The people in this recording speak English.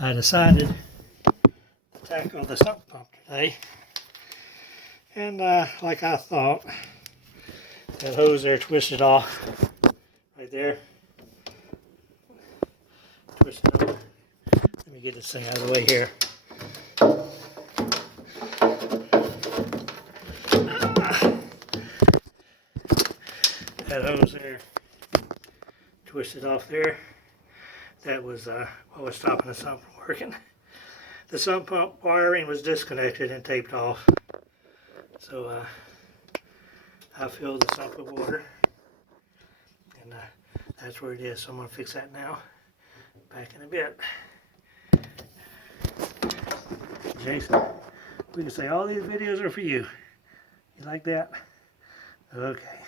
I decided to tackle the sump pump today. And like I thought, that hose there twisted off. Right there. Twisted off. Let me get this thing out of the way here. That hose there twisted off there. That was what was stopping the sump from working. The sump pump wiring was disconnected and taped off. So I filled the sump with water. And that's where it is. So I'm going to fix that now. Back in a bit. Jason, we can say all these videos are for you. You like that? Okay.